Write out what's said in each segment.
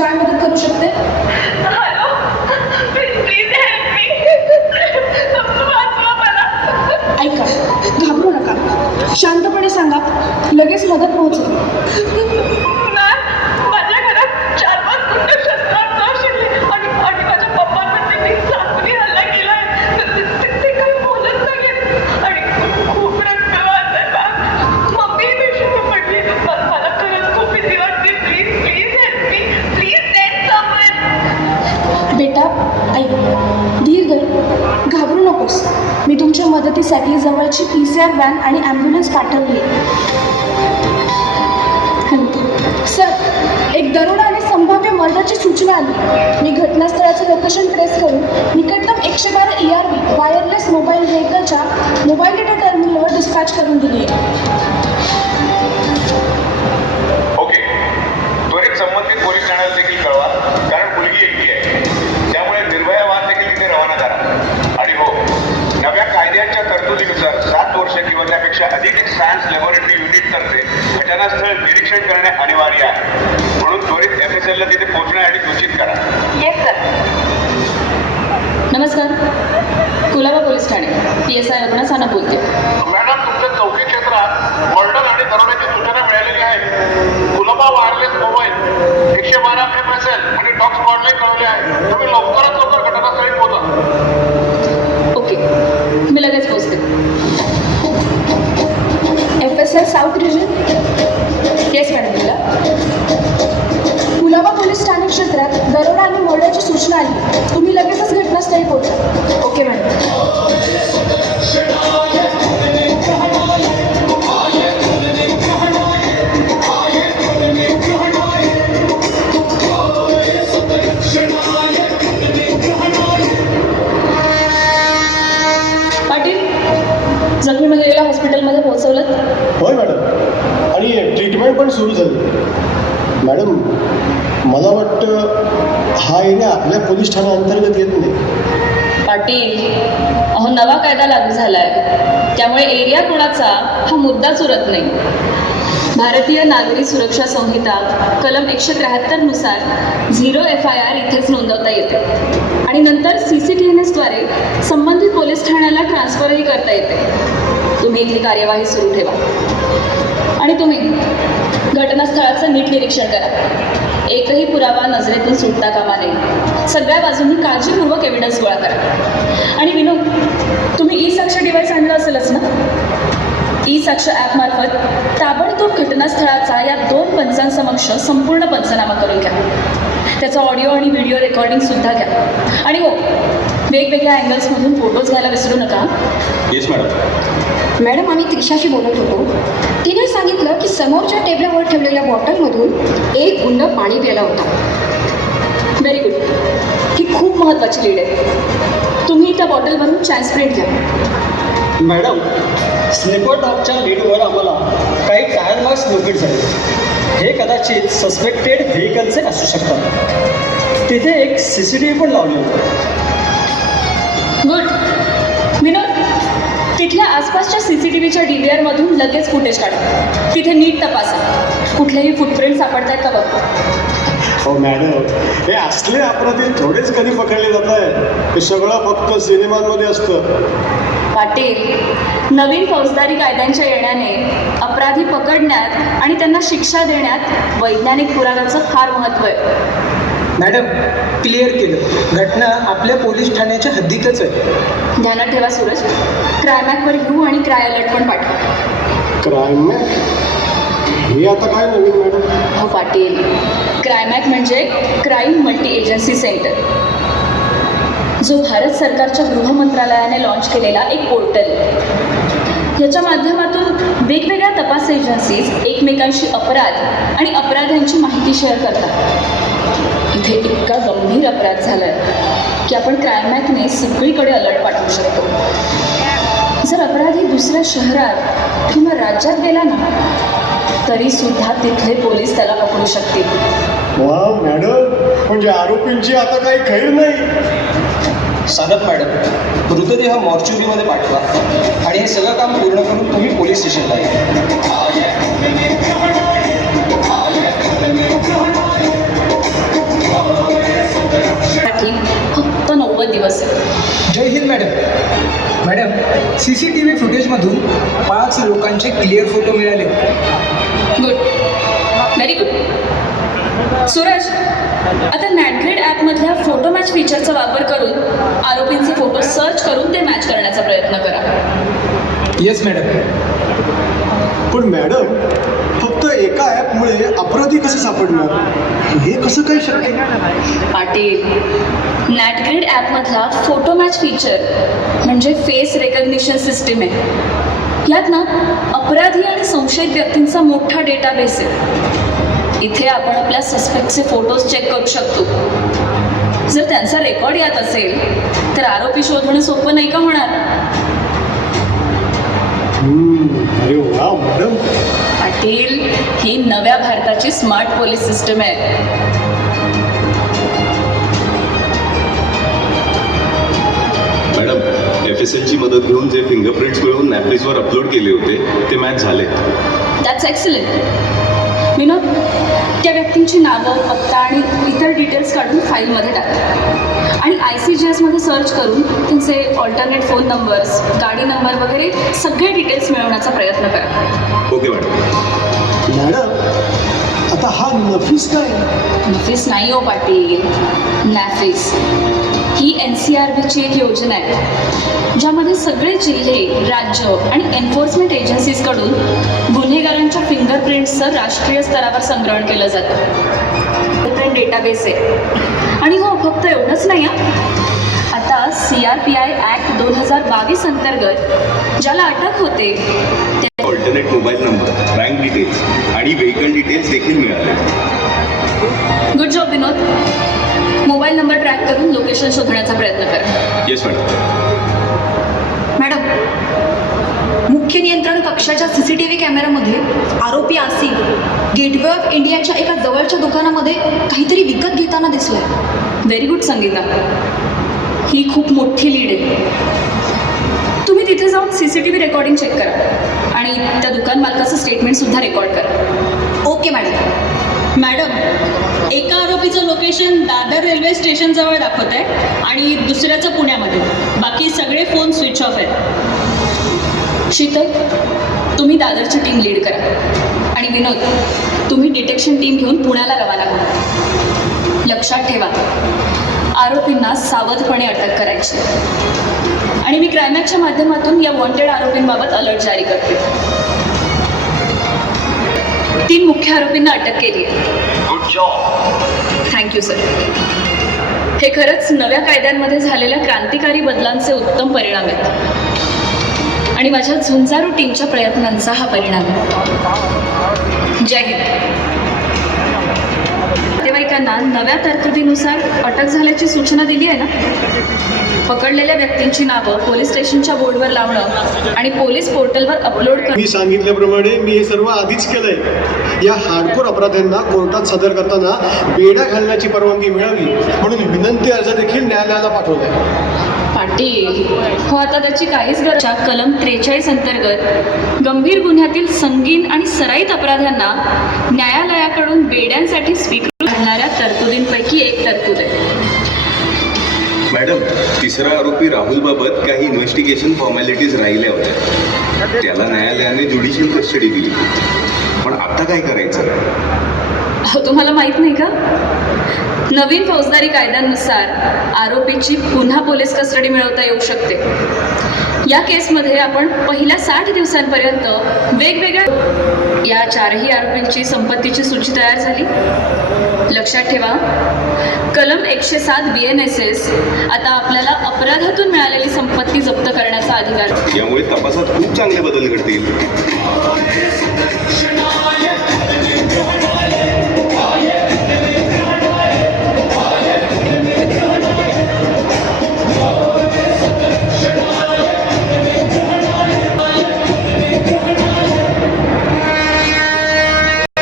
काय मदत करू शकते? Hello, please help me. वाचवा मला. ऐका, घाबरू नका, शांतपणे सांगा, लगेच मदत पोहोचेल. मॅम, माझ्या घरात 4-5 गुंड शस्त्रास्त्र शिरले आणि माझ्या पप्पांवरती मी सासवी हल्ला केलाय. ते काही बोलत नाहीयेत आणि खूप रक्त वाहतंय मॅम. मम्मी बेशुद्ध पडली. मला खरंच खूप भीती वाटते. Please help me. Please send someone. बेटा ऐक, धीर धर, घाबरू नकोस. मी तुमच्या मदतीसाठी जवळची PCR व्हॅन आणि ॲम्ब्युलन्स पाठवली. सर, एक दरोडा आणि संभाव्य मर्डाची सूचना आली. मी घटनास्थळाचं लोकेशन ट्रेस करून निकटतम 112 ERV वायरलेस मोबाईल व्हेकलच्या मोबाईल डेटा टर्मिनलवर डिस्पॅच करून दिली आहे. ओके, त्वरित संबंधित पोलीस ठाण्याला देखील कळवा, कारण मुलगी एकटी आहे. त्यामुळे निर्भया वाहन देखील तिथे रवाना करा. आणि हो, नव्या कायद्याच्या तरतुदीनुसार 7 वर्ष किंवा त्यापेक्षा अधिक सायन्स लॅबोरेटरी युनिटतर्फे घटनास्थळ निरीक्षण करणे अनिवार्य आहे. म्हणून त्वरित FSLला तिथे पोहोचण्यासाठी सूचित करा. Yes sir. नमस्कार, कुलाबा पोलीस ठाणे, PSI अरुणा सानप बोलते. मॅडम, तुमच्या चौकी क्षेत्रात मर्डर आणि दरोड्याची सूचना मिळालेली आहे. कुलाबा वायरलेस मोबाईल 112 FSL आणि डॉग स्क्वॉडला कळवले आहे. तुम्ही लवकरात लवकर घटनास्थळी पोहोचा. ओके, मी लगेच पोहोचते. FSL south region. Yes madam, बोला. कुलाबा पोलीस ठाणे क्षेत्रात दरोडा आणि मर्डरची सूचना आली. तुम्ही लगेचच घटनास्थळी पोहोचा. Okay madam. पाटील, जखमी महिलेला हॉस्पिटलमध्ये पोहोचवलं? होय मॅडम, आणि ट्रीटमेंट पण सुरू झाली. मॅडम, मला वाटतं हा एरिया आपल्या पोलीस ठाण्याअंतर्गत येत नाही. पाटील, अहो नवा कायदा लागू झाला आहे, त्यामुळे एरिया कोणाचा हा मुद्दाच उरत नाही. भारतीय नागरी सुरक्षा संहिता कलम 173 नुसार 0 FIR इथेच नोंदवता येते आणि नंतर CCTVद्वारे संबंधित पोलीस ठाण्याला ट्रान्सफरही करता येते. तुम्ही इथली कार्यवाही सुरू ठेवा आणि तुम्ही घटनास्थळाचं नीट निरीक्षण करा. एकही पुरावा नजरेतून सुटता कामा नये. सगळ्या बाजूंनी काळजीपूर्वक एव्हिडन्स गोळा करा. आणि विनोद, तुम्ही ई-साक्ष डिव्हाइस आणलं असेलच ना? ई-साक्ष ॲपमार्फत ताबडतोब घटनास्थळाचा या 2 पंचांसमक्ष संपूर्ण पंचनामा करून घ्या. त्याचा ऑडिओ आणि व्हिडिओ रेकॉर्डिंगसुद्धा घ्या. आणि हो, वेगवेगळ्या अँगल्समधून फोटोज घ्यायला विसरू नका. Yes madam. मॅडम, आम्ही त्रिशाशी बोलत होतो. तिने सांगितलं की समोरच्या टेबलावर ठेवलेल्या बॉटलमधून एक गुंड पाणी प्यायला होता. Very good. ही खूप महत्त्वाची लीड आहे. तुम्ही त्या बॉटलवरून चान्स प्रिंट घ्या. मॅडम, स्लिपर डॉगच्या लीडवर आम्हाला काही टायर मार्क्स लोकेट झाले. हे कदाचित सस्पेक्टेड व्हेकलचे असू शकतात. तिथे एक CCTV पण लावली होती. गुड. विनोद, तिथल्या आसपासच्या CCTVच्या DVR मधून लगेच फुटेज काढा. तिथे नीट तपासा, कुठलेही फुटप्रिंट सापडतायत का बघा. हो मॅडम, हे असले अपराधी थोडेच कधी पकडले जात आहे. हे सगळं फक्त सिनेमांमध्ये असतं. पाटील, नवीन फौजदारी कायद्यांच्या येण्याने अपराधी पकडण्यात आणि त्यांना शिक्षा देण्यात वैज्ञानिक पुराव्याचं फार महत्त्व आहे. मॅडम, क्लिअर केलं. घटना आपल्या पोलीस ठाण्याच्या हद्दीतच आहे. ध्यानात ठेवा सूरज, क्रायमॅकवर यू आणि क्राय अलर्ट पण पाठवा. क्राईम हे आता काय नवीन मॅडम? हो पाटील, क्रायमॅक म्हणजे क्राईम मल्टी एजन्सी सेंटर, जो भारत सरकारच्या गृह मंत्रालयाने लॉन्च केलेला एक पोर्टल. याच्या माध्यमातून वेगवेगळ्या तपास एजन्सीज एकमेकांशी अपराध आणि अपराध्यांची माहिती शेअर करतात. इथे इतका गंभीर अपराध झाला आहे की आपण क्रायमॅकने सगळीकडे अलर्ट पाठवू शकतो. जर अपराधी दुसऱ्या शहरात किंवा राज्यात गेला ना, तरीसुद्धा तिथले पोलीस त्याला पकडू शकतील. वा मॅडम, म्हणजे आरोपींची आता काही खैर नाही. सानप मॅडम, मृतदेह मॉर्च्युरीमध्ये पाठवा आणि हे सगळं काम पूर्ण करून तुम्ही पोलीस स्टेशनला या. दिवस आहे. जय हिंद मॅडम. मॅडम, CCTV फुटेजमधून 5 लोकांचे क्लिअर फोटो मिळाले. Good, very good. सूरज, आता नॅटग्रिड ॲपमधल्या फोटो मॅच फीचरचा वापर करून आरोपींचे फोटो सर्च करून ते मॅच करण्याचा प्रयत्न करा. Yes madam. पण मॅडम, फक्त एका ॲपमुळे अपराधी कसे सापडणार? हे कसं काय शक्य? पाटील, नॅटग्रिड ॲपमधला फोटो मॅच फीचर म्हणजे फेस रेकग्निशन सिस्टीम आहे. यात ना अपराधी आणि संशयित व्यक्तींचा मोठा डेटाबेस आहे. इथे आपण आपल्या सस्पेक्टचे फोटोज चेक करू शकतो. जर त्यांचा रेकॉर्ड यात असेल तर आरोपी शोधणं सोपं नाही का होणार? अरे वा मॅडम. पाटील, ही नव्या भारताची स्मार्ट पोलीस सिस्टम आहे. मॅडम, FSLची मदत घेऊन जे फिंगरप्रिंट्स मिळवून नॅपलिसवर अपलोड केले होते ते मॅच झाले. That's excellent. विनोद, त्या व्यक्तींची नावं, पत्ता आणि इतर डिटेल्स काढून फाईलमध्ये टाका आणि ICGSमध्ये सर्च करून त्यांचे ऑल्टरनेट फोन नंबर्स, गाडी नंबर वगैरे सगळे डिटेल्स मिळवण्याचा प्रयत्न करा. Okay madam. मॅडम, आता हा नफीस काय? नफीस नाही हो पाटील, नॅफिस. ही NCRBची एक योजना आहे ज्यामध्ये सगळे जिल्हे, राज्य आणि एन्फोर्समेंट एजन्सीजकडून गुन्हेगारांच्या फिंगरप्रिंट्सचं राष्ट्रीय स्तरावर संग्रहण केलं जातं. फिंगरप्रिंट डेटाबेस आहे. आणि हो, फक्त एवढंच नाही आता CRPI ॲक्ट 2022 अंतर्गत ज्याला अटक होते alternate mobile number, bank details आणि व्हेकल डिटेल्स देखील मिळाले. गुड जॉब विनोद. मोबाईल नंबर ट्रॅक करून लोकेशन शोधण्याचा प्रयत्न करा. Yes madam. मॅडम, मुख्य नियंत्रण कक्षाच्या CCTV कॅमेऱ्यामध्ये आरोपी आसिफ गेटवे ऑफ इंडियाच्या एका जवळच्या दुकानामध्ये काहीतरी विकत घेताना दिसलाय. व्हेरी गुड संगीता, ही खूप मोठी लीड आहे. तुम्ही तिथे जाऊन CCTV रेकॉर्डिंग चेक करा आणि त्या दुकान मालकाचं स्टेटमेंटसुद्धा रेकॉर्ड करा. Okay madam. मॅडम, एका आरोपीचं लोकेशन दादर रेल्वे स्टेशनजवळ दाखवत आहे आणि दुसऱ्याचं पुण्यामध्ये. बाकी सगळे फोन स्विच ऑफ आहेत. शीतल, तुम्ही दादरची टीम लीड करा आणि विनोद, तुम्ही डिटेक्शन टीम घेऊन पुण्याला रवाना करा. लक्षात ठेवा, आरोपींना सावधपणे अटक करायची आणि मी क्रायमॅक्सच्या माध्यमातून या वॉन्टेड आरोपींबाबत अलर्ट जारी करते. 3 मुख्य आरोपींना अटक केली आहे. Good job. Thank you sir. हे खरंच नव्या कायद्यांमध्ये झालेल्या क्रांतिकारी बदलांचे उत्तम परिणाम आहेत आणि माझ्या झुंजारू टीमच्या प्रयत्नांचा हा परिणाम आहे. जय हिंद. नातेवाईकांना नव्या तरतुदीनुसार अटक झाल्याची सूचना दिली आहे ना? पकडलेल्या व्यक्तींची नावं पोलीस स्टेशनच्या बोर्डवर लावणं आणि पोलीस पोर्टलवर अपलोड करणं. मी सांगितल्याप्रमाणे मी हे सर्व आधीच केलंय. या हार्डकोर अपराध्यांना कोर्टात सादर करताना बेड्या घालण्याची परवानगी मिळावी म्हणून विनंती अर्ज देखील न्यायालयाला पाठवलाय. पाटील, हो आता त्याची काहीच गरज. कलम 43 अंतर्गत गंभीर गुन्ह्यातील संगीन आणि सराईत अपराध्यांना न्यायालयाकडून बेड्यांसाठी स्वीकृत करणाऱ्या तरतुदींपैकी एक तरतूद आहे. मॅडम, तिसरा आरोपी राहुलबाबत काही इन्व्हेस्टिगेशन फॉर्मॅलिटीज राहिल्या होत्या. त्याला न्यायालयाने ज्युडिशियल कस्टडी दिली. पण आता काय करायचं? हो, तुम्हाला माहीत नाही का? नवीन फौजदारी कायद्यानुसार आरोपीची पुन्हा पोलीस कस्टडी मिळवता येऊ शकते. या केसमध्ये आपण पहिल्या 60 दिवसांपर्यंत वेगवेगळ्या या 4ही आरोपींची संपत्तीची सूची तयार झाली. लक्षात ठेवा, कलम 107 BNSS आता आपल्याला अपराधातून मिळालेली संपत्ती जप्त करण्याचा अधिकार. यामुळे तपासात खूप चांगले बदल घडतील.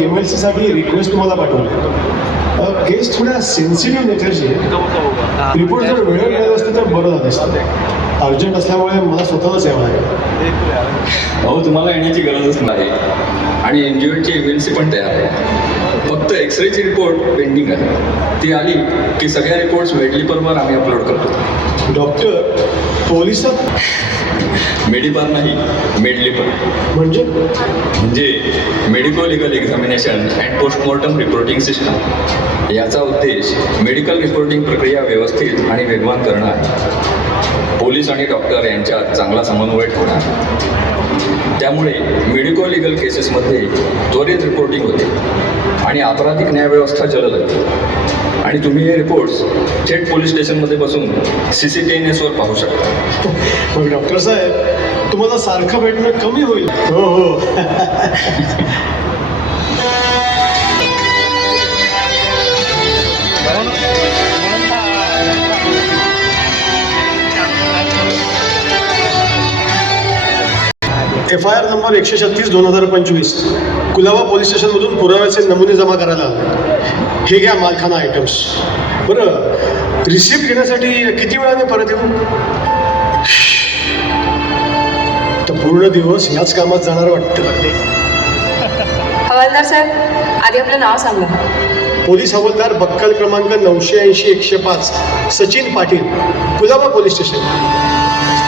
MLCसाठी रिक्वेस्ट तुम्हाला पाठवली. केस थोड्या सेन्सिटिव्ह नेचरची आहे. रिपोर्ट जर वेळेवर मिळाला असतं तर बरं झालं असतं. अर्जंट असल्यामुळे मला स्वतःलाच यावं लागेल. अहो, तुम्हाला येण्याची गरजच नाही आणि NGOची एजन्सी पण तयार आहे. फक्त एक्सरेची रिपोर्ट पेंडिंग आहे. ती आली की सगळ्या रिपोर्ट्स मेडलिपरवर आम्ही अपलोड करतो. डॉक्टर पोलिसात मेडिपार नाही, मेडलिपर. म्हणजे medico legal examination and postmortem reporting system. याचा उद्देश मेडिकल रिपोर्टिंग प्रक्रिया व्यवस्थित आणि वेगवान करणं आहे. पोलीस आणि डॉक्टर यांच्यात चांगला समन्वय ठेवणं आहे. त्यामुळे मेडिको लिगल केसेसमध्ये त्वरित रिपोर्टिंग होते आणि आपराधिक न्यायव्यवस्था जलद होते. आणि तुम्ही हे रिपोर्ट्स थेट पोलीस स्टेशनमध्ये बसून CCTVवर पाहू शकता. मग डॉक्टर साहेब तुम्हाला सारखं भेटणं कमी होईल. हो हो. FIR नंबर 136/2025 कुलाबा पोलीस स्टेशनमधून पुराव्याचे नमुने जमा करायला आले. हे घ्या मालखाना आयटम्स. बरं, रिसिप्ट घेण्यासाठी किती वेळाने परत येऊ? तर पूर्ण दिवस याच कामात जाणार वाटतं. हवालदार साहेब, आधी आपलं नाव सांगा. पोलीस हवालदार बक्कल क्रमांक 980-105 सचिन पाटील, कुलाबा पोलीस स्टेशन.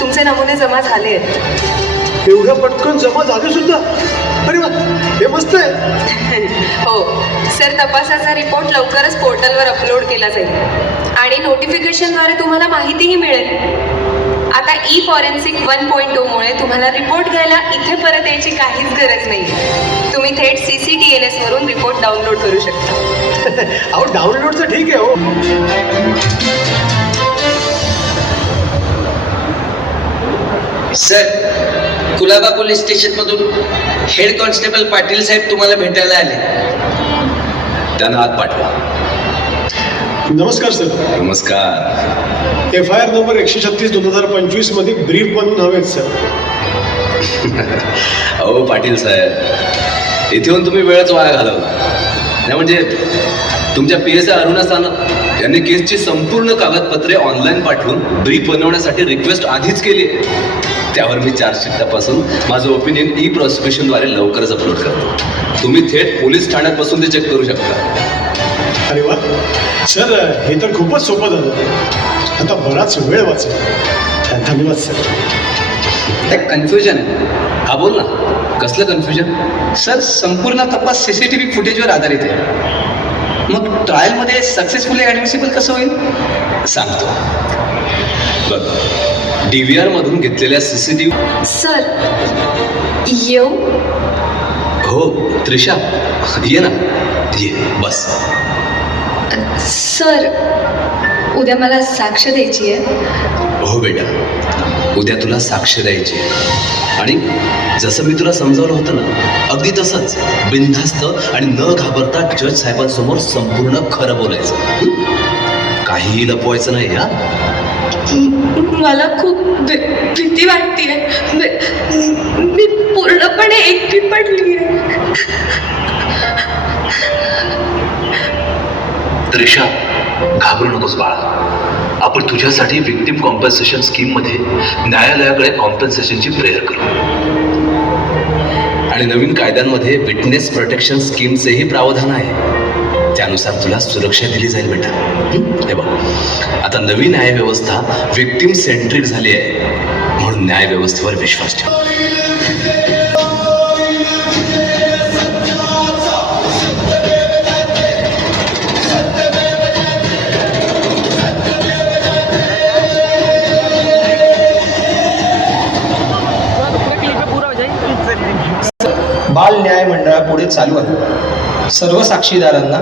तुमचे नमुने जमा झाले आहेत. एवढं पटकन जमा झाले सुद्धा? अरे वा, हे मस्त आहे. हो सर, तपासाचा रिपोर्ट लवकरच पोर्टलवर अपलोड केला जाईल आणि नोटिफिकेशनद्वारे तुम्हाला माहितीही मिळेल. आता फॉरेन्सिक 1.2 मुळे तुम्हाला रिपोर्ट घ्यायला इथे परत यायची काहीच गरज नाही. तुम्ही थेट CCTNS वरून रिपोर्ट डाउनलोड करू शकता. अहो, डाउनलोडचं ठीक आहे हो. सर, कुलाबा पोलीस स्टेशनमधून हेड कॉन्स्टेबल पाटील साहेब तुम्हाला भेटायला आले. त्यांना आत पाठवा. नमस्कार सर. नमस्कार. FIR नंबर 136/2025 मध्ये ब्रीफ बनवून हवेत सर. अहो पाटील साहेब, इथे येऊन तुम्ही वेळच वाया घालवला. नाही म्हणजे तुमच्या PSI अरुणा सानप यांनी केसची संपूर्ण कागदपत्रे ऑनलाईन पाठवून ब्रीफ बनवण्यासाठी रिक्वेस्ट आधीच केली आहे. त्यावर मी चार्जशीट तपासून माझं ओपिनियन प्रोसिक्युशनद्वारे लवकरच अपलोड करतो. तुम्ही थेट पोलीस ठाण्यात बसून ते चेक करू शकता. अरे वा सर, हे तर खूपच सोपं झालं. आता बराच वेळ वाचेल. धन्यवाद सर. एक कन्फ्युजन आहे. हा बोल ना. कसलं कन्फ्युजन? सर, संपूर्ण तपास CCTV फुटेजवर आधारित आहे. मग ट्रायलमध्ये सक्सेसफुली ॲडमिसिबल कसं होईल? सांगतो. बघ, DVR मधून घेतलेल्या CCTV. सर, येऊ? हो त्रिशा, ये ना, ये बस. सर, उद्या मला साक्ष द्यायची आहे. हो बेटा, उद्या तुला साक्ष द्यायची आहे. आणि जसं मी तुला समजावलं होतं ना, अगदी तसंच बिनधास्त आणि न घाबरता जज साहेबांसमोर संपूर्ण खरं बोलायचं. काहीही लपवायचं नाही. हा, मला खूप भीती वाटते. मी पूर्णपणे एकटी पडली आहे. त्रिशा, घाबरू नकोस बाळा. आपण तुझ्यासाठी विक्टिम कॉम्पन्सेशन स्कीममध्ये न्यायालयाकडे कॉम्पन्सेशनची प्रेयर करू. आणि नवीन कायद्यांमध्ये विटनेस प्रोटेक्शन स्कीमचेही प्रावधान आहे. त्यानुसार तुला सुरक्षा दिली जाईल बेटा. हे बघ, आता नवी न्यायव्यवस्था विक्टिम सेंट्रिक झाली आहे, म्हणून न्यायव्यवस्थेवर विश्वास ठेव. बाल न्याय मंडळापुढे चालू आहे. सर्व साक्षीदारांना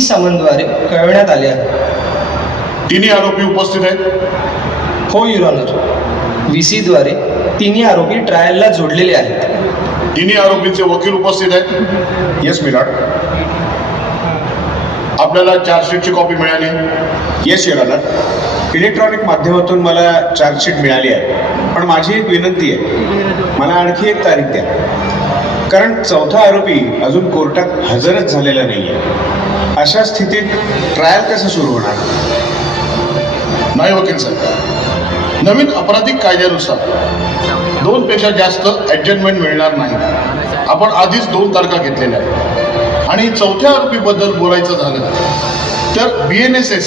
समनद्वारे कळवण्यात आले आहे. तिन्ही आरोपी उपस्थित आहेत. हो युअर ऑनर. VC द्वारे तिन्ही आरोपी ट्रायलला जोडलेले आहेत. तिन्ही आरोपींचे वकील उपस्थित आहेत. Yes milord. आपल्याला चार्जशीटची कॉपी मिळाली? Yes your honour. इलेक्ट्रॉनिक माध्यमातून मला चार्जशीट मिळाली आहे. पण माझी एक विनंती आहे, मला आणखी एक तारीख द्या, कारण चौथा आरोपी अजून कोर्टात हजरच झालेला नाही आहे. अशा स्थितीत ट्रायल कसं सुरू होणार? नाही वकील साहेब, नवीन आपराधिक कायद्यानुसार 2 पेक्षा जास्त ॲडजमेंट मिळणार नाही. आपण आधीच 2 तारखा घेतलेल्या आहेत. आणि चौथ्या आरोपीबद्दल बोलायचं झालं तर BNSS